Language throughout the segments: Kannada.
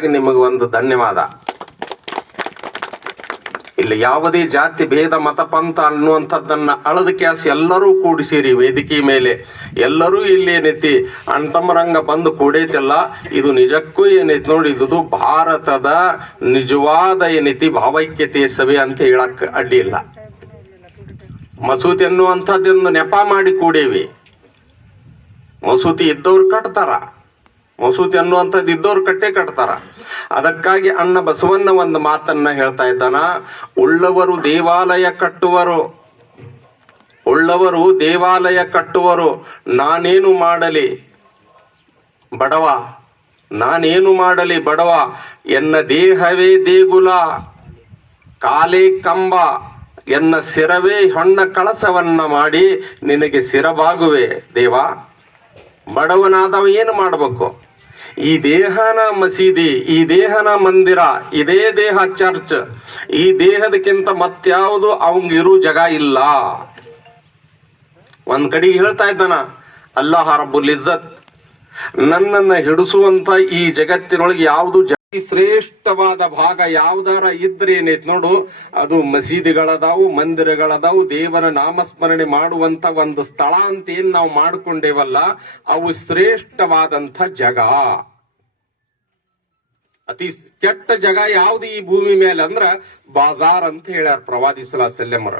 ಅದಕ್ಕಾಗಿ ನಿಮಗೆ ಒಂದು ಧನ್ಯವಾದ. ಇಲ್ಲಿ ಯಾವುದೇ ಜಾತಿ, ಭೇದ, ಮತ, ಪಂಥ ಅನ್ನುವಂಥದ್ದನ್ನ ಅಳದ ಕ್ಯಾಸ್ ಎಲ್ಲರೂ ಕೂಡಿಸಿರಿ. ವೇದಿಕೆ ಮೇಲೆ ಎಲ್ಲರೂ ಇಲ್ಲಿ ಏನೈತಿ ಅಂತಮರಂಗ ಬಂದು ಕೂಡೈತಲ್ಲ, ಇದು ನಿಜಕ್ಕೂ ಏನೈತಿ ನೋಡಿ, ಇದು ಭಾರತದ ನಿಜವಾದ ಏನೈತಿ ಭಾವೈಕ್ಯತೆಯ ಸಭೆ ಅಂತ ಹೇಳಕ್ ಅಡ್ಡಿ ಇಲ್ಲ. ಮಸೂತಿ ಅನ್ನುವಂಥದ್ದನ್ನು ನೆಪ ಮಾಡಿ ಕೂಡೇವಿ. ಮಸೂತಿ ಇದ್ದವ್ರು ಕಟ್ತಾರ. ಮಸೂತಿ ಅನ್ನುವಂಥದ್ದು ಇದ್ದವ್ರು ಕಟ್ಟೆ ಕಟ್ತಾರ. ಅದಕ್ಕಾಗಿ ಅಣ್ಣ ಬಸವಣ್ಣ ಒಂದು ಮಾತನ್ನ ಹೇಳ್ತಾ ಇದ್ದಾನ. ಉಳ್ಳವರು ದೇವಾಲಯ ಕಟ್ಟುವರು. ಉಳ್ಳವರು ದೇವಾಲಯ ಕಟ್ಟುವರು. ನಾನೇನು ಮಾಡಲಿ? ಬಡವ, ನಾನೇನು ಮಾಡಲಿ ಬಡವ? ಎನ್ನ ದೇಹವೇ ದೇಗುಲ, ಕಾಲೇ ಕಂಬ. ಎನ್ನ ಸಿರವೇ ಹೊಣ್ಣ ಕಳಸವನ್ನ ಮಾಡಿ ನಿನಗೆ ಸಿರಬಾಗುವೆ ದೇವ. ಬಡವನಾದವ ಏನು ಮಾಡಬೇಕು? ಈ ದೇಹನ ಮಸೀದಿ, ಈ ದೇಹನ ಮಂದಿರ, ಇದೇ ದೇಹ ಚರ್ಚ್, ಈ ದೇಹದಕ್ಕಿಂತ ಮತ್ಯಾವುದು ಅವಂಗಿರು ಜಗ ಇಲ್ಲ. ಒಂದ್ ಕಡೆಗೆ ಹೇಳ್ತಾ ಇದ್ದಾನ, ಅಲ್ಲಾಹ ರಬ್ಬುಲ್ ಇಜ್ಜತ್, ನನ್ನನ್ನ ಹಿಡಿಸುವಂತ ಈ ಜಗತ್ತಿನೊಳಗೆ ಯಾವುದು ಶ್ರೇಷ್ಠವಾದ ಭಾಗ ಯಾವ್ದಾರ ಇದ್ರೆ ಏನೈತ್ ನೋಡು, ಅದು ಮಸೀದಿಗಳದಾವು, ಮಂದಿರಗಳದಾವು ದೇವರ ನಾಮಸ್ಮರಣೆ ಮಾಡುವಂತ ಒಂದು ಸ್ಥಳ ಅಂತ ಏನ್ ನಾವು ಮಾಡ್ಕೊಂಡೇವಲ್ಲ, ಅವು ಶ್ರೇಷ್ಠವಾದಂತ ಜಗ. ಅತಿ ಕೆಟ್ಟ ಜಗ ಯಾವ್ದು ಈ ಭೂಮಿ ಮೇಲೆ ಅಂದ್ರ ಬಾಜಾರ್ ಅಂತ ಹೇಳ್ಯಾರ ಪ್ರವಾದಿ ಸೆಲ್ಲೆಮರ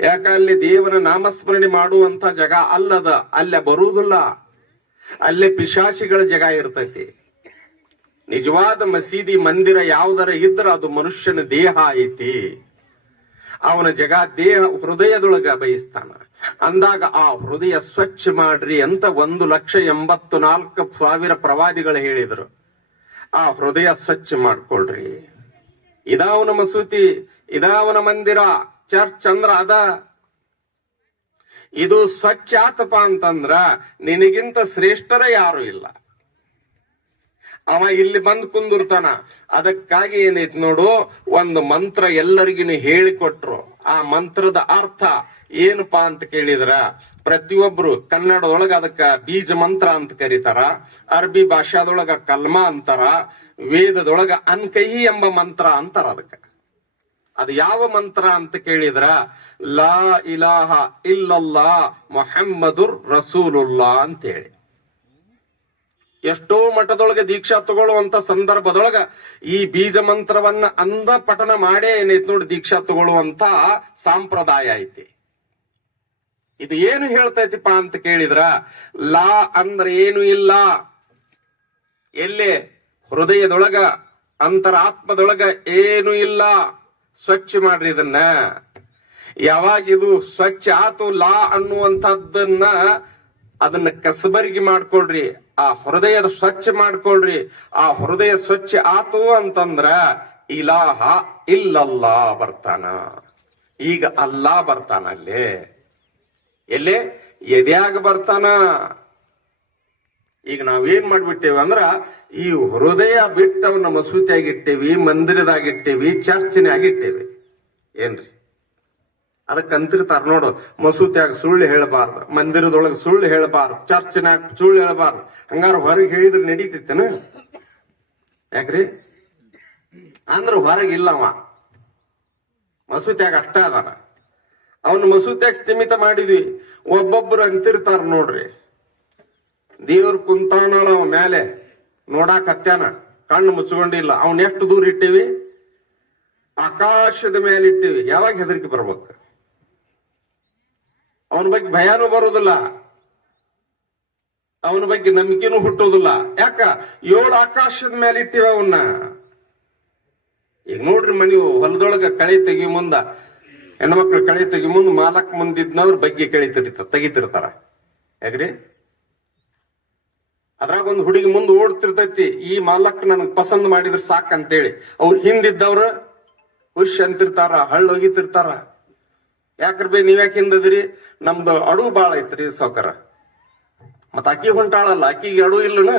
ಯಾಕ ಅಲ್ಲಿ ದೇವರ ನಾಮಸ್ಮರಣೆ ಮಾಡುವಂತ ಜಗ ಅಲ್ಲದ, ಅಲ್ಲೇ ಬರುವುದಿಲ್ಲ. ಅಲ್ಲೇ ಪಿಶಾಚಿಗಳ ಜಗ ಇರ್ತೈತಿ. ನಿಜವಾದ ಮಸೀದಿ ಮಂದಿರ ಯಾವುದರ ಇದ್ರ ಅದು ಮನುಷ್ಯನ ದೇಹ ಐತಿ. ಅವನ ಜಗ ದೇಹ ಹೃದಯದೊಳಗ ಬಯಸ್ತಾನ. ಅಂದಾಗ ಆ ಹೃದಯ ಸ್ವಚ್ಛ ಮಾಡ್ರಿ ಅಂತ ಒಂದು ಲಕ್ಷ ಎಂಬತ್ತು ನಾಲ್ಕು ಸಾವಿರ ಪ್ರವಾದಿಗಳು ಹೇಳಿದರು. ಆ ಹೃದಯ ಸ್ವಚ್ಛ ಮಾಡ್ಕೊಳ್ರಿ. ಇದಾವನ ಮಸೂತಿ ಇದಾವನ ಮಂದಿರ, ಚರ್ಚ್ ಅಂದ್ರ ಅದ. ಇದು ಸ್ವಚ್ಛ ಆತಪ ಅಂತಂದ್ರ ನಿನಗಿಂತ ಶ್ರೇಷ್ಠರ ಯಾರು ಇಲ್ಲ. ಅವ ಇಲ್ಲಿ ಬಂದ್ ಕುಂದಿರ್ತಾನ. ಅದಕ್ಕಾಗಿ ಏನೈತ್ ನೋಡು, ಒಂದು ಮಂತ್ರ ಎಲ್ಲರಿಗಿನ ಹೇಳಿಕೊಟ್ರು. ಆ ಮಂತ್ರದ ಅರ್ಥ ಏನಪ್ಪಾ ಅಂತ ಕೇಳಿದ್ರ? ಪ್ರತಿಯೊಬ್ರು ಕನ್ನಡದೊಳಗ ಅದಕ್ಕ ಬೀಜ ಮಂತ್ರ ಅಂತ ಕರೀತಾರ, ಅರಬಿ ಭಾಷಾದೊಳಗ ಕಲ್ಮಾ ಅಂತಾರ, ವೇದದೊಳಗ ಅನ್ಕಹಿ ಎಂಬ ಮಂತ್ರ ಅಂತಾರ ಅದಕ್ಕ. ಅದು ಯಾವ ಮಂತ್ರ ಅಂತ ಕೇಳಿದ್ರ? ಲಾ ಇಲಾಹ ಇಲ್ಲಲ್ಲಾ ಮೊಹಮ್ಮದುರ್ ರಸೂಲುಲ್ಲಾ ಅಂತೇಳಿ. ಎಷ್ಟೋ ಮಠದೊಳಗೆ ದೀಕ್ಷಾ ತಗೊಳ್ಳುವಂತ ಸಂದರ್ಭದೊಳಗ ಈ ಬೀಜ ಮಂತ್ರವನ್ನ ಅಂದ ಪಠನ ಮಾಡೇ ಏನೈತ್ ನೋಡಿ, ದೀಕ್ಷಾ ತಗೊಳ್ಳುವಂತ ಸಂಪ್ರದಾಯ ಐತಿ. ಇದು ಏನು ಹೇಳ್ತೈತಿಪ್ಪ ಅಂತ ಕೇಳಿದ್ರ, ಲಾ ಅಂದ್ರೆ ಏನು ಇಲ್ಲ. ಎಲ್ಲಿ? ಹೃದಯದೊಳಗ, ಅಂತರಾತ್ಮದೊಳಗ ಏನು ಇಲ್ಲ. ಸ್ವಚ್ಛ ಮಾಡ್ರಿ ಇದನ್ನ. ಯಾವಾಗ ಇದು ಸ್ವಚ್ಛ ಆತು ಲಾ ಅನ್ನುವಂಥದ್ದನ್ನ ಅದನ್ನ ಕಸಬರಿಗೆ ಮಾಡ್ಕೊಳ್ರಿ. ಆ ಹೃದಯದ ಸ್ವಚ್ಛ ಮಾಡ್ಕೊಳ್ರಿ. ಆ ಹೃದಯ ಸ್ವಚ್ಛ ಆತು ಅಂತಂದ್ರ ಇಲಾಹ ಇಲ್ಲಲ್ಲ ಬರ್ತಾನ. ಈಗ ಅಲ್ಲಾ ಬರ್ತಾನ ಅಲ್ಲೇ. ಎಲ್ಲಿ? ಎದ್ಯಾಗ ಬರ್ತಾನ? ಈಗ ನಾವೇನ್ ಮಾಡ್ಬಿಟ್ಟೇವಿ ಅಂದ್ರ ಈ ಹೃದಯ ಬಿಟ್ಟವನ್ನ ಮಸೂತಿಯಾಗಿಟ್ಟೇವಿ, ಮಂದಿರದಾಗಿಟ್ಟೇವಿ ಚರ್ಚಿನಾಗಿಟ್ಟೇವಿ ಏನ್ರಿ? ಅದಕ್ಕೆ ಅಂತಿರ್ತಾರ ನೋಡು ಮಸೂತಿಯಾಗ ಸುಳ್ಳು ಹೇಳಬಾರ್ದು, ಮಂದಿರದೊಳಗೆ ಸುಳ್ಳು ಹೇಳಬಾರ್ದು, ಚರ್ಚ್ನಾಗ ಸುಳ್ಳು ಹೇಳಬಾರ್ದು. ಹಂಗಾರ ಹೊರಗೆ ಹೇಳಿದ್ರೆ ನಡೀತಿತ್ತೇನ ಯಾಕ್ರಿ? ಅಂದ್ರ ಹೊರಗಿಲ್ಲವ ಮಸೂತಿಯಾಗ ಅಷ್ಟ ಅದಾನ. ಅವನು ಮಸೂತಿಯಾಗ ಸ್ಥಿಮಿತ ಮಾಡಿದ್ವಿ. ಒಬ್ಬೊಬ್ರು ಅಂತಿರ್ತಾರ ನೋಡ್ರಿ. ದೇವ್ರ ಕುಂತಾನಳ ಅವ ಮೇಲೆ ನೋಡಾಕ ಹತ್ಯಾನ. ಕಣ್ಣು ಮುಚ್ಕೊಂಡಿಲ್ಲ. ಅವನ್ ಎಷ್ಟು ದೂರ ಇಟ್ಟಿವಿ? ಆಕಾಶದ ಮೇಲೆ ಇಟ್ಟಿವಿ ಯಾವಾಗ ಹೆದರಿಕೆ ಬರ್ಬೇಕು? ಅವನ ಬಗ್ಗೆ ಭಯಾನೂ ಬರೋದಿಲ್ಲ. ಅವನ ಬಗ್ಗೆ ನಂಬಿಕೆನೂ ಹುಟ್ಟೋದಿಲ್ಲ ಯಾಕ? ಏಳು ಆಕಾಶದ ಮೇಲೆ ಇಟ್ಟಿವ ಅವನ್ನ. ಈಗ ನೋಡ್ರಿ ಮನಿ ಹೊಲದೊಳಗ ಕಳೆ ತೆಗಿ ಮುಂದ, ಹೆಣ್ಮಕ್ಳು ಕಳೆ ತೆಗಿ ಮುಂದ, ಮಾಲಕ್ ಮುಂದಿದ್ನವ್ರ ಬಗ್ಗೆ ಕಳೆ ತೆಗಿತ ತೆಗಿತಿರ್ತಾರ. ಯಾಕ್ರಿ? ಅದ್ರಾಗ ಒಂದು ಹುಡುಗಿ ಮುಂದೆ ಓಡ್ತಿರ್ತೈತಿ, ಈ ಮಾಲಕ್ ನನಗ್ ಪಸಂದ್ ಮಾಡಿದ್ರೆ ಸಾಕ್ ಅಂತೇಳಿ ಅವ್ರ ಹಿಂದಿದ್ದವ್ರ ಹುಷ್ ಅಂತಿರ್ತಾರ, ಹಳ್ಳ ಯಾಕ್ರ ಬೇ ನೀವ್ಯಾಕೆ ಹಿಂದದ್ರಿ? ನಮ್ದು ಅಡು ಬಾಳ ಐತ್ರಿ ಸೌಕರ ಮತ್ತ ಅಕ್ಕಿ ಹೊಂಟಾಳಲ್ಲ, ಅಕ್ಕಿಗೆ ಅಡು ಇಲ್ಲನ?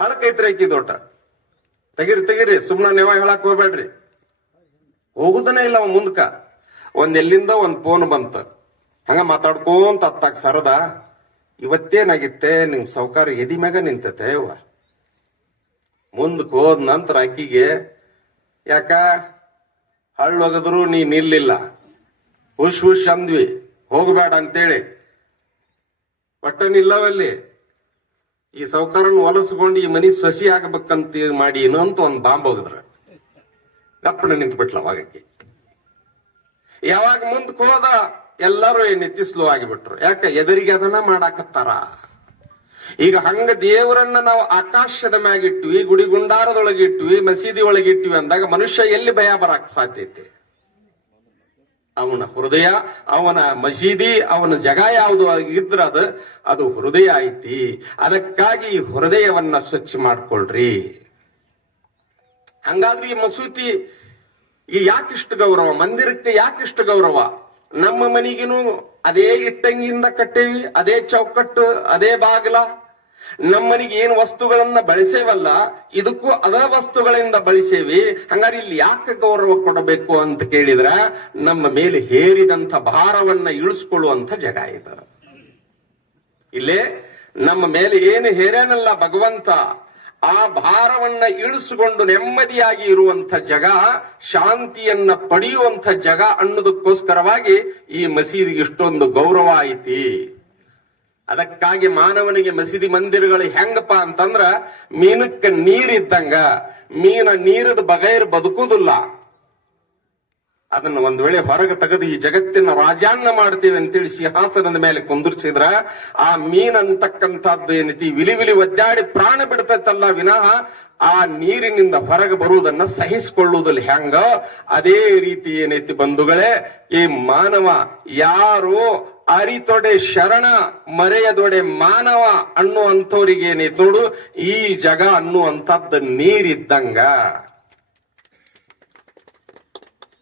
ಹಳಕೈತ್ರಿ ಅಕ್ಕಿ ದೊಡ್ಡ. ತೆಗಿರಿ ತೆಗಿರಿ, ಸುಮ್ನ ನೀವ ಹೇಳಕ್ ಹೋಗ್ಬೇಡ್ರಿ. ಹೋಗುದನೇ ಇಲ್ಲ ಅವ ಮುಂದಕ. ಒಂದ್ ಎಲ್ಲಿಂದ ಒಂದ್ ಫೋನ್ ಬಂತ. ಹಂಗ ಮಾತಾಡ್ಕೊಂತ ಅತ್ತಾಗ ಸರದ, ಇವತ್ತೇನಾಗಿತ್ತೆ? ನಿಮ್ ಸೌಕಾರ ಎದಿ ಮ್ಯಾಗ ನಿಂತತೆ ಅವ್ವ. ಮುಂದಕ್ಕೆ ಹೋದ ನಂತರ ಅಕ್ಕಿಗೆ, ಯಾಕ? ಹಳ್ಳೊಗದ್ರು ನೀನ್ ನಿಲ್ಲಿಲ್ಲ. ಹುಷ್ ಹುಷ್ ಅಂದ್ವಿ. ಹೋಗಬೇಡ ಅಂತೇಳಿ. ಒಟ್ಟ ನಿಲ್ಲವಲ್ಲಿ ಈ ಸೌಕರ್ಯನ ಹೊಲಸ್ಕೊಂಡು ಈ ಮನಿ ಸಸಿ ಆಗಬೇಕಂತ ಮಾಡಿ ಏನು ಅಂತ ಒಂದ್ ಬಾಂಬ್ ಹೋಗದ್ರ. ಗಪ್ಪನ ನಿಂತ್ಬಿಟ್ಲ ಅವಾಗಕ್ಕೆ. ಯಾವಾಗ ಮುಂದಕ್ಕೆ ಹೋದ ಎಲ್ಲರೂ ಏನ್ ಸ್ಲೋ ಆಗಿಬಿಟ್ರು ಯಾಕ? ಎದುರಿಗೆ ಅದನ್ನ ಮಾಡಾಕತ್ತಾರ. ಈಗ ಹಂಗ ದೇವರನ್ನ ನಾವು ಆಕಾಶದ ಮ್ಯಾಗಿಟ್ವಿ, ಗುಡಿ ಗುಂಡಾರದೊಳಗಿಟ್ವಿ, ಮಸೀದಿ ಒಳಗಿಟ್ವಿ ಅಂದಾಗ ಮನುಷ್ಯ ಎಲ್ಲಿ ಭಯ ಬರಾಕ್ ಸಾಧ್ಯತೆ ಅವನ ಹೃದಯ, ಅವನ ಮಸೀದಿ, ಅವನ ಜಗ ಯಾವುದು ಇದ್ರ ಅದು ಅದು ಹೃದಯ ಐತಿ. ಅದಕ್ಕಾಗಿ ಈ ಹೃದಯವನ್ನ ಸ್ವಚ್ಛ ಮಾಡ್ಕೊಳ್ರಿ. ಹಂಗಾದ್ರೆ ಈ ಮಸೂತಿ ಈ ಯಾಕಿಷ್ಟು ಗೌರವ, ಮಂದಿರಕ್ಕೆ ಯಾಕಿಷ್ಟು ಗೌರವ? ನಮ್ಮ ಮನೆಗಿನೂ ಅದೇ ಇಟ್ಟಂಗಿಯಿಂದ ಕಟ್ಟೇವಿ, ಅದೇ ಚೌಕಟ್ಟು, ಅದೇ ಬಾಗಿಲ. ನಮ್ಮನಿಗೆ ಏನು ವಸ್ತುಗಳನ್ನ ಬಳಸೇವಲ್ಲ, ಇದಕ್ಕೂ ಅದ ವಸ್ತುಗಳಿಂದ ಬಳಸೇವಿ. ಹಂಗಾರೆ ಇಲ್ಲಿ ಯಾಕೆ ಗೌರವ ಕೊಡಬೇಕು ಅಂತ ಕೇಳಿದ್ರ, ನಮ್ಮ ಮೇಲೆ ಹೇರಿದಂತ ಭಾರವನ್ನ ಇಳಿಸ್ಕೊಳ್ಳುವಂತ ಜಗ ಇದು. ಇಲ್ಲೇ ನಮ್ಮ ಮೇಲೆ ಏನು ಹೇರೇನಲ್ಲ ಭಗವಂತ, ಆ ಭಾರವನ್ನ ಇಳಿಸಿಕೊಂಡು ನೆಮ್ಮದಿಯಾಗಿ ಇರುವಂತ ಜಗ, ಶಾಂತಿಯನ್ನ ಪಡೆಯುವಂತ ಜಗ ಅನ್ನೋದಕ್ಕೋಸ್ಕರವಾಗಿ ಈ ಮಸೀದಿಗೆ ಇಷ್ಟೊಂದು ಗೌರವ ಐತಿ. ಅದಕ್ಕಾಗಿ ಮಾನವನಿಗೆ ಮಸೀದಿ ಮಂದಿರಗಳು ಹೆಂಗಪ್ಪ ಅಂತಂದ್ರ ಮೀನಕ್ಕ ನೀರಿದ್ದಂಗ. ಮೀನ ನೀರದ ಬಗೈರ್ ಬದುಕುದಿಲ್ಲ. ಅದನ್ನ ಒಂದ್ ವೇಳೆ ಹೊರಗೆ ತೆಗೆದು ಈ ಜಗತ್ತಿನ ರಾಜಾನ್ನ ಮಾಡ್ತೀವಿ ಅಂತೇಳಿ ಸಿಂಹಾಸನದ ಮೇಲೆ ಕುಂದಿರ್ಸಿದ್ರ, ಆ ಮೀನ್ ಅಂತಕ್ಕಂಥದ್ದು ಏನೈತಿ ವಿಲಿ ವಿಲಿ ಒದ್ದಾಡಿ ಪ್ರಾಣ ಬಿಡ್ತೈತಲ್ಲ ವಿನಃ ಆ ನೀರಿನಿಂದ ಹೊರಗೆ ಬರುವುದನ್ನ ಸಹಿಸಿಕೊಳ್ಳುವುದಿಲ್ಲ. ಹೆಂಗ? ಅದೇ ರೀತಿ ಏನೈತಿ ಬಂಧುಗಳೇ, ಈ ಮಾನವ ಯಾರು ಅರಿತೊಡೆ ಶರಣ, ಮರೆಯದೊಡೆ ಮಾನವ ಅನ್ನುವಂಥವ್ರಿಗೆ ಏನೈತಿ ನೋಡು ಈ ಜಗ ಅನ್ನುವಂಥದ್ದು ನೀರಿದ್ದಂಗ.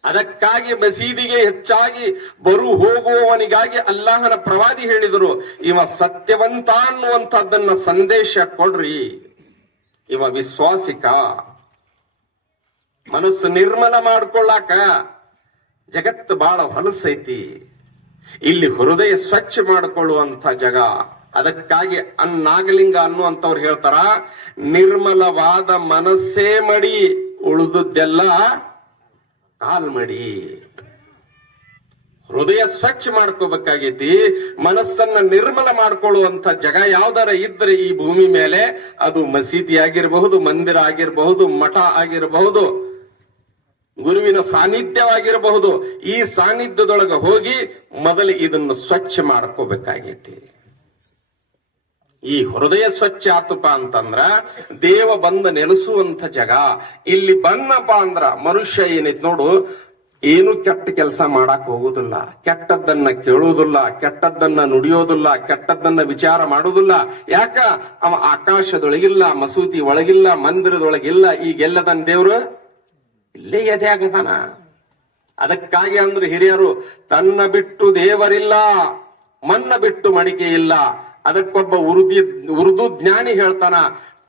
ಅದಕ್ಕಾಗಿ ಮಸೀದಿಗೆ ಹೆಚ್ಚಾಗಿ ಬರು ಹೋಗುವವನಿಗಾಗಿ ಅಲ್ಲಾಹನ ಪ್ರವಾದಿ ಹೇಳಿದರು, ಇವ ಸತ್ಯವಂತ ಅನ್ನುವಂಥದ್ದನ್ನ ಸಂದೇಶ ಕೊಡ್ರಿ. ಇವ ವಿಶ್ವಾಸಿಕ. ಮನಸ್ಸು ನಿರ್ಮಲ ಮಾಡ್ಕೊಳ್ಳಾಕ ಜಗತ್ತು ಬಹಳ ಹೊಲಸೈತಿ. ಇಲ್ಲಿ ಹೃದಯ ಸ್ವಚ್ಛ ಮಾಡಿಕೊಳ್ಳುವಂತ ಜಗ. ಅದಕ್ಕಾಗಿ ಅನ್ನಾಗಲಿಂಗ ಅನ್ನುವಂಥವ್ರು ಹೇಳ್ತಾರ, ನಿರ್ಮಲವಾದ ಮನಸ್ಸೇ ಮಡಿ ಉಳಿದುದೆಲ್ಲ ಕಾಲ್ ಮಡಿ. ಹೃದಯ ಸ್ವಚ್ಛ ಮಾಡ್ಕೋಬೇಕಾಗೈತಿ, ಮನಸ್ಸನ್ನ ನಿರ್ಮಲ ಮಾಡ್ಕೊಳ್ಳುವಂತ ಜಗ ಯಾವ್ದಾರ ಇದ್ರೆ ಈ ಭೂಮಿ ಮೇಲೆ ಅದು ಮಸೀದಿ ಆಗಿರಬಹುದು, ಮಂದಿರ ಆಗಿರಬಹುದು, ಮಠ ಆಗಿರಬಹುದು. ಗುರುವಿನ ಸಾನ್ನಿಧ್ಯವಾಗಿರಬಹುದು. ಈ ಸಾನ್ನಿಧ್ಯದೊಳಗ ಹೋಗಿ ಮೊದಲು ಇದನ್ನು ಸ್ವಚ್ಛ ಮಾಡ್ಕೋಬೇಕಾಗೈತಿ. ಈ ಹೃದಯ ಸ್ವಚ್ಛ ಆತಪ್ಪ ಅಂತಂದ್ರ ದೇವ ಬಂದ ನೆಲೆಸುವಂತ ಜಗ. ಇಲ್ಲಿ ಬಂದಪ್ಪ ಅಂದ್ರ ಮನುಷ್ಯ ಏನೈತಿ ನೋಡು, ಏನು ಕೆಟ್ಟ ಕೆಲಸ ಮಾಡಕ್ ಹೋಗುದಿಲ್ಲ. ಕೆಟ್ಟದ್ದನ್ನ ಕೇಳುವುದಿಲ್ಲ ಕೆಟ್ಟದ್ದನ್ನ ನುಡಿಯೋದಿಲ್ಲ, ಕೆಟ್ಟದ್ದನ್ನ ವಿಚಾರ ಮಾಡುವುದಿಲ್ಲ ಯಾಕ? ಅವ ಆಕಾಶದೊಳಗಿಲ್ಲ, ಮಸೂತಿ ಒಳಗಿಲ್ಲ, ಮಂದಿರದೊಳಗಿಲ್ಲ, ಈಗೆಲ್ಲದನ್ ದೇವ್ರು ಇಲ್ಲೇ ಎದೆ ಆಗದಾನ ಅದಕ್ಕಾಗಿ ಅಂದ್ರೆ ಹಿರಿಯರು, ತನ್ನ ಬಿಟ್ಟು ದೇವರಿಲ್ಲ, ಮನ್ನ ಬಿಟ್ಟು ಮಡಿಕೆ ಇಲ್ಲ. ಅದಕ್ಕೊಬ್ಬ ಉರ್ದಿ, ಉರ್ದು ಜ್ಞಾನಿ ಹೇಳ್ತಾನ,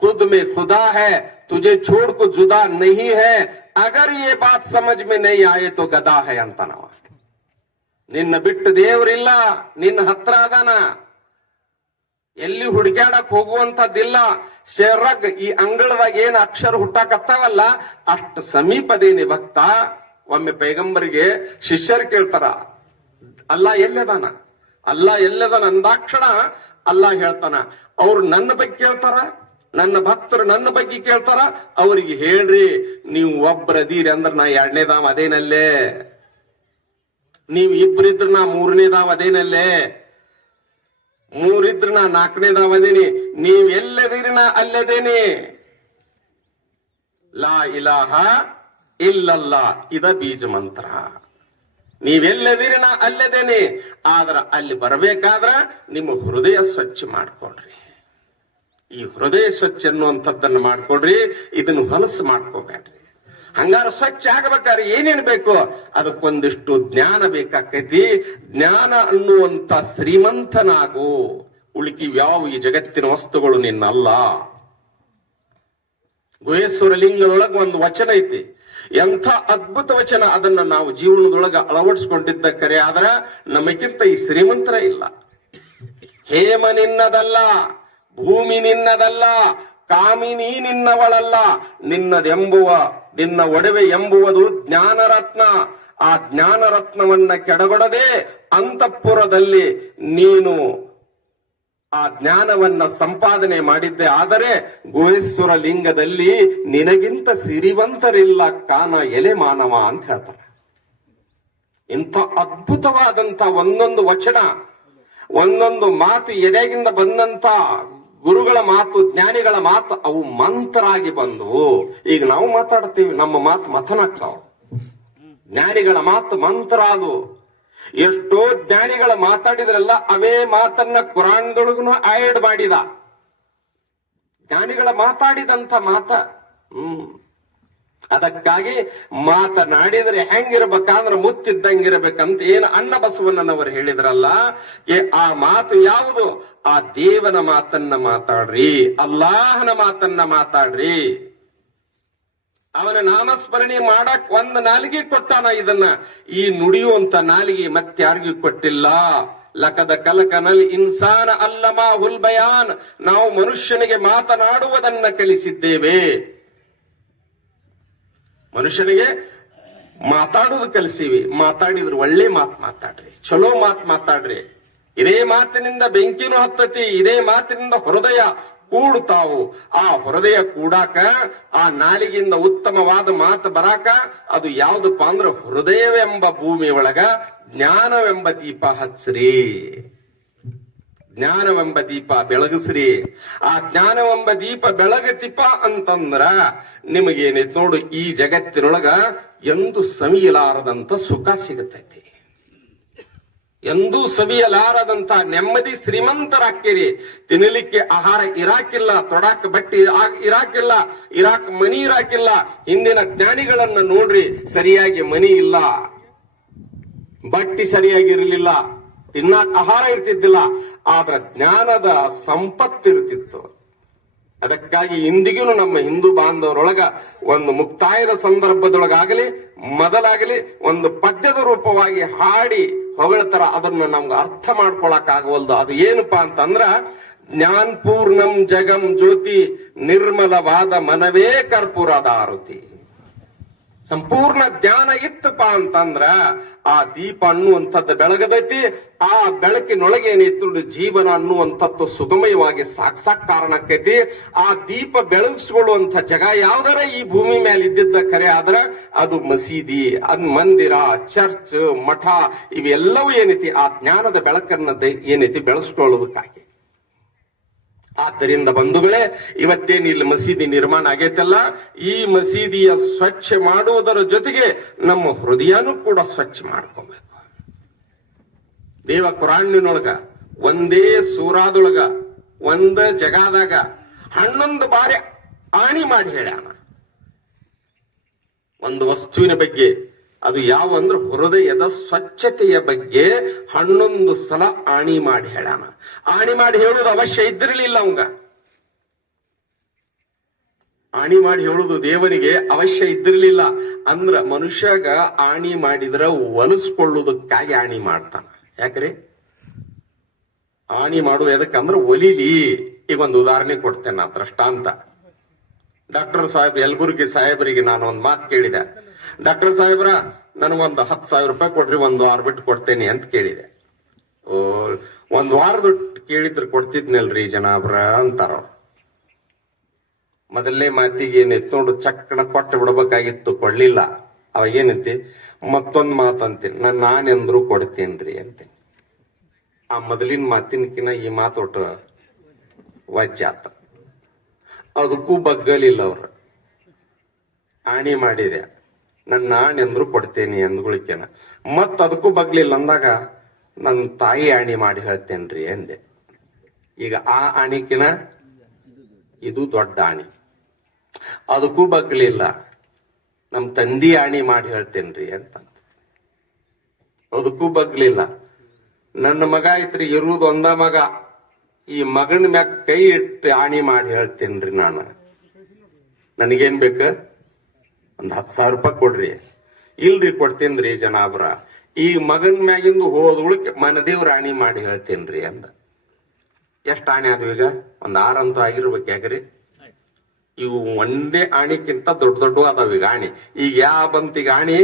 ಖುದ್ ಮೇ ಖುದಾ ಹೇ, ತುಜೆ ಛೋಡ್ ಕು ಜುದಾ ನಹಿ ಹೇ, ಅಗರ್ ಈ ಬಾತ್ ಸಮಜ್ ಮೇ ನೈ ಆಯೆ ತೋ ಗದಾ ಹೇ ಅಂತಾನ ನಿನ್ನ ಬಿಟ್ಟು ದೇವರಿಲ್ಲ, ನಿನ್ನ ಹತ್ರ ಅದಾನ? ಎಲ್ಲಿ ಹುಡುಕ್ಯಾಡಕ್ ಹೋಗುವಂತದ್ದಿಲ್ಲ ಶರಗ್ ಈ ಅಂಗಳದಾಗ ಏನ್ ಅಕ್ಷರ ಹುಟ್ಟಾಕತ್ತಾವಲ್ಲ, ಅಷ್ಟು ಸಮೀಪದೇನಿ ಭಕ್ತ. ಒಮ್ಮೆ ಪೈಗಂಬರಿಗೆ ಶಿಷ್ಯರು ಕೇಳ್ತಾರ, ಅಲ್ಲ ಎಲ್ಲದಾನ? ಅಲ್ಲ ಎಲ್ಲದನ? ಅಂದಾಕ್ಷಣ ಅಲ್ಲ ಹೇಳ್ತಾನ. ಅವ್ರು ನನ್ನ ಬಗ್ಗೆ ಕೇಳ್ತಾರ, ನನ್ನ ಭಕ್ತರು ನನ್ನ ಬಗ್ಗೆ ಕೇಳ್ತಾರ. ಅವರಿಗೆ ಹೇಳ್ರಿ, ನೀವು ಒಬ್ಬರದೀರಿ ಅಂದ್ರ ನಾ ಎರಡನೇದಾವ್ ಅದೇನಲ್ಲೇ? ನೀವು ಇಬ್ಬರಿದ್ರ ನಾ ಮೂರನೇದಾವ ಅದೇನಲ್ಲೇ? ಮೂರಿದ್ರ ನಾ ನಾಲ್ಕನೇದಾವ ಅದೇನಿ ನೀವ್ ಎಲ್ಲದಿರಿ ನಾ ಅಲ್ಲದೇನಿ. ಲಾ ಇಲಾಹ ಇಲ್ಲಲ್ಲ, ಇದ ಬೀಜ ಮಂತ್ರ. ನೀವೆಲ್ಲದಿರಿ ನಾ ಅಲ್ಲದೇನೆ, ಆದ್ರ ಅಲ್ಲಿ ಬರಬೇಕಾದ್ರ ನಿಮ್ಮ ಹೃದಯ ಸ್ವಚ್ಛ ಮಾಡ್ಕೊಡ್ರಿ. ಈ ಹೃದಯ ಸ್ವಚ್ಛ ಅನ್ನುವಂಥದ್ದನ್ನು ಮಾಡ್ಕೊಡ್ರಿ, ಇದನ್ನು ಹೊಲಸು ಮಾಡ್ಕೋಬೇಡ್ರಿ. ಹಂಗಾರ ಸ್ವಚ್ಛ ಆಗಬೇಕಾದ್ರೆ ಏನೇನ್ ಬೇಕು? ಅದಕ್ಕೊಂದಿಷ್ಟು ಜ್ಞಾನ ಬೇಕಾಕೈತಿ ಜ್ಞಾನ ಅನ್ನುವಂತ ಶ್ರೀಮಂತನಾಗು. ಯಾವ ಈ ಜಗತ್ತಿನ ವಸ್ತುಗಳು ನಿನ್ನಲ್ಲ. ಗುಹೇಶ್ವರ ಲಿಂಗದೊಳಗ ಒಂದು ವಚನ ಐತಿ. ಎಂಥ ಅದ್ಭುತ ವಚನ ಅದನ್ನ ನಾವು ಜೀವನದೊಳಗ ಅಳವಡಿಸಿಕೊಂಡಿದ್ದ ಕರೆ ಆದ್ರ ನಮಗಿಂತ ಈ ಶ್ರೀಮಂತರ ಇಲ್ಲ. ಹೇಮ ನಿನ್ನದಲ್ಲ, ಭೂಮಿ ನಿನ್ನದಲ್ಲ, ಕಾಮಿನಿ ನಿನ್ನವಳಲ್ಲ, ನಿನ್ನದೆಂಬುವ ನಿನ್ನ ಒಡವೆ ಎಂಬುವುದು ಜ್ಞಾನರತ್ನ. ಆ ಜ್ಞಾನರತ್ನವನ್ನ ಕೆಡಗೊಡದೆ ಅಂತಃಪುರದಲ್ಲಿ ನೀನು ಆ ಜ್ಞಾನವನ್ನ ಸಂಪಾದನೆ ಮಾಡಿದ್ದೆ. ಆದರೆ ಗುಹೇಶ್ವರ ಲಿಂಗದಲ್ಲಿ ನಿನಗಿಂತ ಸಿರಿವಂತರಿಲ್ಲ ಕಾನ ಎಲೆ ಮಾನವ ಅಂತ ಹೇಳ್ತಾರೆ. ಇಂಥ ಅದ್ಭುತವಾದಂತ ಒಂದೊಂದು ವಚನ, ಒಂದೊಂದು ಮಾತು ಎದೆಗಿಂದ ಬಂದಂತ ಗುರುಗಳ ಮಾತು, ಜ್ಞಾನಿಗಳ ಮಾತು ಅವು ಮಂತ್ರಾಗಿ ಬಂದವು ಈಗ ನಾವು ಮಾತಾಡ್ತೀವಿ, ನಮ್ಮ ಮಾತು ಮಥನಕ್ಕಾವ. ಜ್ಞಾನಿಗಳ ಮಾತು ಮಂತ್ರ ಅದು. ಎಷ್ಟೋ ಜ್ಞಾನಿಗಳ ಮಾತಾಡಿದ್ರಲ್ಲ, ಅವೇ ಮಾತನ್ನ ಕುರಾಣದೊಳಗನು ಆಯ್ಡ್ ಮಾಡಿದ. ಜ್ಞಾನಿಗಳ ಮಾತಾಡಿದಂತ ಮಾತ. ಹ್ಮ್. ಅದಕ್ಕಾಗಿ ಮಾತನಾಡಿದ್ರೆ ಹೆಂಗಿರ್ಬೇಕಂದ್ರೆ ಮುತ್ತಿದ್ದಂಗಿರ್ಬೇಕಂತ ಏನು ಅಣ್ಣ ಬಸವಣ್ಣನವರು ಹೇಳಿದ್ರಲ್ಲ ಆ ಮಾತು ಯಾವುದು? ಆ ದೇವನ ಮಾತನ್ನ ಮಾತಾಡ್ರಿ, ಅಲ್ಲಾಹನ ಮಾತನ್ನ ಮಾತಾಡ್ರಿ. ಅವನ ನಾಮಸ್ಮರಣೆ ಮಾಡಕ್ ಒಂದ್ ನಾಲಿಗೆ ಕೊಟ್ಟಾನ ಇದನ್ನ. ಈ ನುಡಿಯುವಂತ ನಾಲಿಗೆ ಮತ್ತಾರಿಗೂ ಕೊಟ್ಟಿಲ್ಲ. ಲಕದ ಕಲಕನಲ್ ಇನ್ಸಾನ ಅಲ್ಲಮಾ ಹುಲ್ಬಯಾನ್. ನಾವು ಮನುಷ್ಯನಿಗೆ ಮಾತನಾಡುವುದನ್ನ ಕಲಿಸಿದ್ದೇವೆ. ಮನುಷ್ಯನಿಗೆ ಮಾತಾಡೋದು ಕಲಿಸಿವಿ. ಮಾತಾಡಿದ್ರೆ ಒಳ್ಳೆ ಮಾತು ಮಾತಾಡ್ರಿ. ಚಲೋ ಮಾತು ಮಾತಾಡ್ರಿ. ಇದೇ ಮಾತಿನಿಂದ ಬೆಂಕಿನೂ ಹತ್ತತಿ, ಇದೇ ಮಾತಿನಿಂದ ಹೃದಯ ಕೂಡ್ತಾವು. ಆ ಹೃದಯ ಕೂಡಾಕ, ಆ ನಾಲಿಗೆಯಿಂದ ಉತ್ತಮವಾದ ಮಾತು ಬರಾಕ, ಅದು ಯಾವ್ದಪ್ಪ ಅಂದ್ರೆ ಹೃದಯವೆಂಬ ಭೂಮಿ ಒಳಗ ಜ್ಞಾನವೆಂಬ ದೀಪ ಹಚ್ಚ್ರಿ. ಜ್ಞಾನವೆಂಬ ದೀಪ ಬೆಳಗಿಸ್ರಿ. ಆ ಜ್ಞಾನವೆಂಬ ದೀಪ ಬೆಳಗತಿಪ ಅಂತಂದ್ರ ನಿಮಗೇನೈತ್ ನೋಡು, ಈ ಜಗತ್ತಿನೊಳಗ ಎಂದು ಸವಿಯಲಾರದಂತ ಸುಖ ಸಿಗತೈತಿ ಎಂದೂ ಸವಿಯಲಾರದಂತ ನೆಮ್ಮದಿ ಶ್ರೀಮಂತರಾಕ್ಕಿರಿ ತಿನ್ನಲಿಕ್ಕೆ ಆಹಾರ ಇರಾಕಿಲ್ಲ, ತೊಡಾಕ ಬಟ್ಟಿ ಇರಾಕಿಲ್ಲ, ಇರಾಕ್ ಮನಿ ಇರಾಕಿಲ್ಲ. ಹಿಂದಿನ ಜ್ಞಾನಿಗಳನ್ನ ನೋಡ್ರಿ, ಸರಿಯಾಗಿ ಮನಿ ಇಲ್ಲ. ಬಟ್ಟಿ ಸರಿಯಾಗಿರಲಿಲ್ಲ, ತಿನ್ನಾಕ ಆಹಾರ ಇರ್ತಿದ್ದಿಲ್ಲ. ಆದ್ರ ಜ್ಞಾನದ ಸಂಪತ್ತಿರ್ತಿತ್ತು ಅದಕ್ಕಾಗಿ ಇಂದಿಗೂ ನಮ್ಮ ಹಿಂದೂ ಬಾಂಧವರೊಳಗ ಒಂದು ಮುಕ್ತಾಯದ ಸಂದರ್ಭದೊಳಗಾಗಲಿ, ಮೊದಲಾಗಲಿ, ಒಂದು ಪದ್ಯದ ರೂಪವಾಗಿ ಹಾಡಿ ಹೊಗಳತರ, ಅದನ್ನ ನಮ್ಗೆ ಅರ್ಥ ಮಾಡ್ಕೊಳಕ್ ಆಗವಲ್ದು ಅದು ಏನಪ್ಪಾ ಅಂತಂದ್ರ ಜ್ಞಾನ್ ಪೂರ್ಣಂ ಜಗಂ ಜ್ಯೋತಿ, ನಿರ್ಮಲವಾದ ಮನವೇ ಕರ್ಪೂರದ ಆರುತಿ ಸಂಪೂರ್ಣ ಜ್ಞಾನ ಇತ್ತಪ್ಪ ಅಂತಂದ್ರ ಆ ದೀಪ ಅನ್ನುವಂಥದ್ದು ಬೆಳಗದೈತಿ. ಆ ಬೆಳಕಿನೊಳಗೆ ಏನಿತ್ತು ಜೀವನ ಅನ್ನುವಂಥದ್ದು ಸುಗಮಯವಾಗಿ ಸಾಕ್ಸಾಕ್ ಕಾರಣ ಆಕೈತಿ. ಆ ದೀಪ ಬೆಳಗಿಸ್ಕೊಳ್ಳುವಂತ ಜಗ ಯಾವ್ದಾರ? ಈ ಭೂಮಿ ಮೇಲೆ ಇದ್ದಿದ್ದ ಕರೆ ಆದ್ರ ಅದು ಮಸೀದಿ, ಅದ್ ಮಂದಿರ, ಚರ್ಚ್, ಮಠ, ಇವೆಲ್ಲವೂ ಏನೈತಿ ಆ ಜ್ಞಾನದ ಬೆಳಕನ್ನ ಏನೈತಿ ಬೆಳೆಸ್ಕೊಳ್ಳೋದಕ್ಕಾಗಿ. ಆದ್ದರಿಂದ ಬಂಧುಗಳೇ, ಇವತ್ತೇನು ಇಲ್ಲಿ ಮಸೀದಿ ನಿರ್ಮಾಣ ಆಗೈತಲ್ಲ, ಈ ಮಸೀದಿಯ ಸ್ವಚ್ಛ ಮಾಡುವುದರ ಜೊತೆಗೆ ನಮ್ಮ ಹೃದಯನೂ ಕೂಡ ಸ್ವಚ್ಛ ಮಾಡ್ಕೋಬೇಕು. ದೇವ ಕುರಾಣಿನೊಳಗ ಒಂದೇ ಸೂರಾದೊಳಗ, ಒಂದ ಜಗಾದಾಗ, ಹನ್ನೊಂದು ಬಾರಿ ಆಣಿ ಮಾಡಿ ಹೇಳ್ಯಾನ. ಒಂದು ವಸ್ತುವಿನ ಬಗ್ಗೆ ಅದು ಯಾವ ಅಂದ್ರೆ ಹೃದಯದ ಸ್ವಚ್ಛತೆಯ ಬಗ್ಗೆ ಹನ್ನೊಂದು ಸಲ ಆಣಿ ಮಾಡಿ ಹೇಳಾನ. ಆಣಿ ಮಾಡಿ ಹೇಳುದು ಅವಶ್ಯ ಇದ್ದಿರಲಿಲ್ಲ ಅವಂಗ. ಆಣಿ ಮಾಡಿ ಹೇಳುದು ದೇವರಿಗೆ ಅವಶ್ಯ ಇದ್ದಿರಲಿಲ್ಲ. ಅಂದ್ರ ಮನುಷ್ಯಗ ಆಣಿ ಮಾಡಿದ್ರ ಒಲಿಸ್ಕೊಳ್ಳುವುದಕ್ಕಾಗಿ ಆಣಿ ಮಾಡ್ತಾನ. ಯಾಕ್ರಿ? ಆಣಿ ಮಾಡುದು ಎದಕ್ಕಂದ್ರ ಒಲಿಲಿ. ಈಗ ಒಂದು ಉದಾಹರಣೆ ಕೊಡ್ತೇನೆ ನಾ ದೃಷ್ಟಾಂತ ಡಾಕ್ಟರ್ ಸಾಹೇಬ್ ಯಲ್ಬುರ್ಗಿ ಸಾಹೇಬರಿಗೆ ನಾನು ಒಂದು ಮಾತು ಕೇಳಿದೆ. ಡಾಕ್ಟರ್ ಸಾಹೇಬ್ರ ನನಗೊಂದು ಹತ್ತು ಸಾವಿರ ರೂಪಾಯಿ ಕೊಡ್ರಿ, ಒಂದು ವಾರ ಬಿಟ್ಟು ಕೊಡ್ತೇನೆ ಅಂತ ಕೇಳಿದೆ. ಒಂದ್ ವಾರದ ಕೇಳಿದ್ರೆ ಕೊಡ್ತಿದ್ನಲ್ರಿ ಜನಾಬ್ರ ಅಂತಾರ. ಮೊದಲನೇ ಮಾತಿಗೆ ಏನೈತ್ ನೋಡು ಚಕ್ಕಣ ಕೊಟ್ಟು ಬಿಡಬೇಕಾಗಿತ್ತು, ಕೊಡ್ಲಿಲ್ಲ. ಅವಾಗ ಏನೈತಿ, ಮತ್ತೊಂದ್ ಮಾತಂತೀನಿ ನಾನು ನಾನೆಂದ್ರು ಕೊಡ್ತೇನ್ರಿ ಅಂತೀನಿ ಆ ಮೊದಲಿನ ಮಾತಿನಕಿನ ಈ ಮಾತು ಒಟ್ಟು ವಜ್ಜಾತ ಅದಕ್ಕೂ ಬಗ್ಗಲಿಲ್ಲ ಅವ್ರ. ಆಣಿ ಮಾಡಿದೆ. ನನ್ನ ನಾನೆಂದ್ರು ಕೊಡ್ತೇನೆ ಅಂದ್ಗಳಿಕೆನ ಮತ್ ಅದಕ್ಕೂ ಬಗ್ಲಿಲ್ಲ ಅಂದಾಗ ನನ್ನ ತಾಯಿ ಆಣಿ ಮಾಡಿ ಹೇಳ್ತೇನ್ರಿ ಅಂದೆ ಈಗ ಆ ಆಣಿಕಿನ ಇದು ದೊಡ್ಡ ಆಣಿ. ಅದಕ್ಕೂ ಬಗ್ಲಿಲ್ಲ, ನಮ್ ತಂದಿ ಆಣಿ ಮಾಡಿ ಹೇಳ್ತೇನ್ರಿ ಅಂತ ಅದಕ್ಕೂ ಬಗ್ಲಿಲ್ಲ. ನನ್ನ ಮಗ ಐತ್ರಿ, ಇರುವುದು ಒಂದ ಮಗ. ಈ ಮಗನ ಮ್ಯಾಗ ಕೈ ಇಟ್ಟು ಆಣಿ ಮಾಡಿ ಹೇಳ್ತೇನ್ರಿ ನಾನು. ನನಗೇನ್ ಬೇಕ? ಒಂದ್ ಹತ್ತು ಸಾವಿರ ರೂಪಾಯಿ ಕೊಡ್ರಿ. ಇಲ್ರಿ ಕೊಡ್ತೇನ್ರಿ ಜನಾಬ್ರ. ಈ ಮಗನ್ ಮ್ಯಾಗಿಂದು ಹೋದೊಳಕ್ಕೆ ಮನದೇವ್ರ ಆಣಿ ಮಾಡಿ ಹೇಳ್ತೇನ್ರಿ ಅಂದ. ಎಷ್ಟು ಆಣಿ ಆದ್ವು ಈಗ? ಒಂದ್ ಆರಂತೂ ಆಗಿರ್ಬೇಕು ಯಾಕ್ರಿ? ಇವು ಒಂದೇ ಆಣಿಕ್ಕಿಂತ ದೊಡ್ಡ ದೊಡ್ಡ ಅದಾವ ಈಗ ಆಣಿ. ಈಗ ಯಾವ ಬಂತ ಈಗ ಆಣಿ?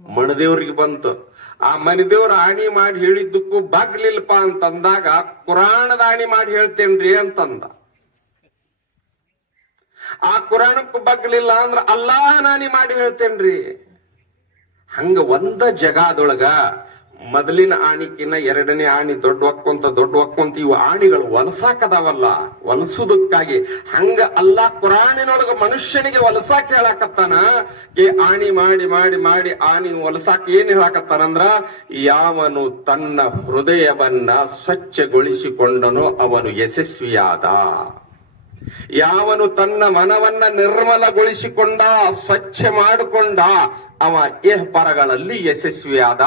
ಮಣದೇವ್ರಿಗೆ ಬಂತು. ಆ ಮನದೇವ್ರ ಆಣಿ ಮಾಡಿ ಹೇಳಿದ್ದಕ್ಕೂ ಬಾಗ್ಲಿಲ್ಲಪ್ಪ ಅಂತಂದಾಗ ಕುರಾಣದ ಆಣಿ ಮಾಡಿ ಹೇಳ್ತೇನ್ರಿ ಅಂತಂದ. ಆ ಕುರಾಣಕ್ಕೂ ಬಗ್ಲಿಲ್ಲ ಅಂದ್ರ ಅಲ್ಲಾ ನಾನಿ ಮಾಡಿ ಹೇಳ್ತೇನ್ರಿ. ಹಂಗ ಒಂದ ಜಗಾದೊಳಗ ಮೊದಲಿನ ಆಣಿಕಿನ ಎರಡನೇ ಆಣಿ ದೊಡ್ಡ ಒಕ್ಕೊಂತ ದೊಡ್ಡ ಒಕ್ಕೊಂತ ಇವು ಆಣಿಗಳು ವಲಸಾಕದಾವಲ್ಲ ವಲಸುದಕ್ಕಾಗಿ ಹಂಗ ಅಲ್ಲ ಕುರಾಣಿನೊಳಗ ಮನುಷ್ಯನಿಗೆ ವಲಸಾಕ ಹೇಳಾಕತ್ತಾನ. ಏ, ಆಣಿ ಮಾಡಿ ಮಾಡಿ ಮಾಡಿ, ಆಣಿ ವಲಸಾಕ ಏನ್ ಹೇಳಾಕತ್ತಾನಂದ್ರ, ಯಾವನು ತನ್ನ ಹೃದಯವನ್ನ ಸ್ವಚ್ಛಗೊಳಿಸಿಕೊಂಡನೋ ಅವನು ಯಶಸ್ವಿಯಾದ. ಯಾವನು ತನ್ನ ಮನವನ್ನ ನಿರ್ಮಲಗೊಳಿಸಿಕೊಂಡ, ಸ್ವಚ್ಛ ಮಾಡಿಕೊಂಡ, ಅವ ಏಹ ಪರಗಳಲ್ಲಿ ಯಶಸ್ವಿಯಾದ,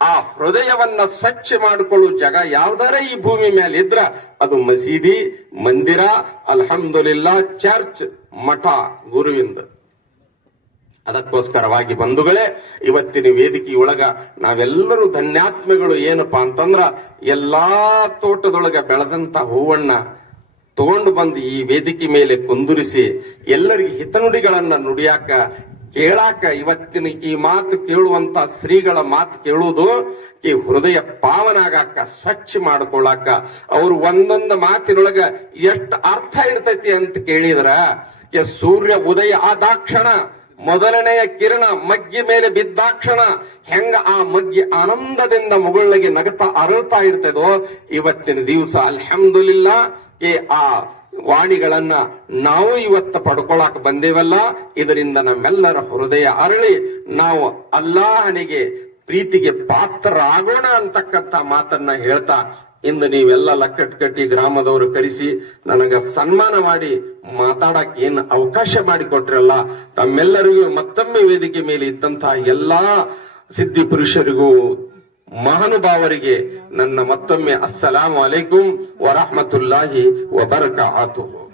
ಆ ಹೃದಯವನ್ನ ಸ್ವಚ್ಛ ಮಾಡಿಕೊಳ್ಳುವ ಜಗ ಯಾವ್ದಾರ ಈ ಭೂಮಿ ಮೇಲೆ ಇದ್ರ, ಅದು ಮಸೀದಿ, ಮಂದಿರ, ಅಲ್ಹಮ್ದುಲಿಲ್ಲಾ, ಚರ್ಚ್, ಮಠ, ಗುರುವಿಂದ. ಅದಕ್ಕೋಸ್ಕರವಾಗಿ ಬಂಧುಗಳೇ, ಇವತ್ತಿನ ವೇದಿಕೆಯೊಳಗ ನಾವೆಲ್ಲರೂ ಧನ್ಯಾತ್ಮೆಗಳು ಏನಪ್ಪಾ ಅಂತಂದ್ರ, ಎಲ್ಲಾ ತೋಟದೊಳಗ ಬೆಳೆದಂತ ಹೂವಣ್ಣ ತಗೊಂಡು ಬಂದು ಈ ವೇದಿಕೆ ಮೇಲೆ ಕುಂದುರಿಸಿ ಎಲ್ಲರಿಗೆ ಹಿತನುಡಿಗಳನ್ನ ನುಡಿಯಾಕ, ಕೇಳಾಕ ಇವತ್ತಿನ ಈ ಮಾತು ಕೇಳುವಂತ ಶ್ರೀಗಳ ಮಾತು ಕೇಳುವುದು ಈ ಹೃದಯ ಪಾವನಾಗಾಕ, ಸ್ವಚ್ಛ ಮಾಡ್ಕೊಳಾಕ ಅವ್ರು ಒಂದೊಂದು ಮಾತಿನೊಳಗ ಎಷ್ಟು ಅರ್ಥ ಇರ್ತೈತಿ ಅಂತ ಕೇಳಿದ್ರ ಸೂರ್ಯ ಉದಯ ಆದಾಕ್ಷಣ, ಮೊದಲನೆಯ ಕಿರಣ ಮಗ್ಗಿ ಮೇಲೆ ಬಿದ್ದಾಕ್ಷಣ, ಹೆಂಗ ಆ ಮಗ್ಗಿ ಆನಂದದಿಂದ ಮುಗುಳ್ಳಿಗೆ ನಗತಾ ಅರಳ್ತಾ ಇರ್ತದೋ, ಇವತ್ತಿನ ದಿವಸ ಅಲ್ಹಮ್ದುಲಿಲ್ಲಾ ಈ ಆ ವಾಣಿಗಳನ್ನ ನಾವು ಇವತ್ತ ಪಡ್ಕೊಳಕ್ ಬಂದೇವಲ್ಲ, ಇದರಿಂದ ನಮ್ಮೆಲ್ಲರ ಹೃದಯ ಅರಳಿ ನಾವು ಅಲ್ಲಾಹನಿಗೆ ಪ್ರೀತಿಗೆ ಪಾತ್ರರಾಗೋಣ ಅಂತಕ್ಕಂಥ ಮಾತನ್ನ ಹೇಳ್ತಾ ಇಂದು ನೀವೆಲ್ಲ ಲಕ್ಕಟ್ಕಟ್ಟಿ ಗ್ರಾಮದವರು ಕರೆಸಿ ನನಗ ಸನ್ಮಾನ ಮಾಡಿ ಮಾತಾಡಕ್ ಏನ್ ಅವಕಾಶ ಮಾಡಿಕೊಟ್ರಲ್ಲ ತಮ್ಮೆಲ್ಲರಿಗೂ ಮತ್ತೊಮ್ಮೆ ವೇದಿಕೆ ಮೇಲೆ ಇದ್ದಂತಹ ಎಲ್ಲಾ ಸಿದ್ಧಿ ಪುರುಷರಿಗೂ ಮಹಾನುಭಾವರಿಗೆ ನನ್ನ ಮತ್ತೊಮ್ಮೆ ಅಸ್ಸಲಾಂ ವರಹಮತುಲ್ಲಾಹಿ ವಬರ್ಕಾತುಹು.